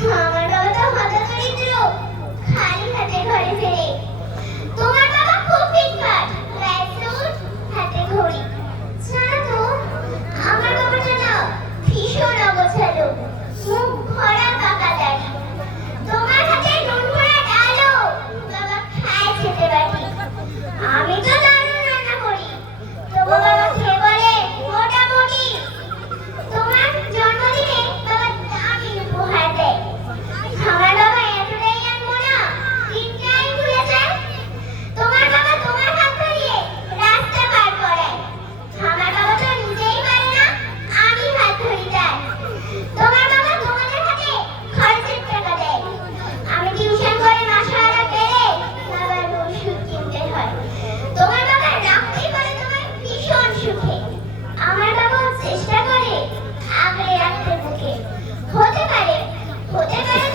หา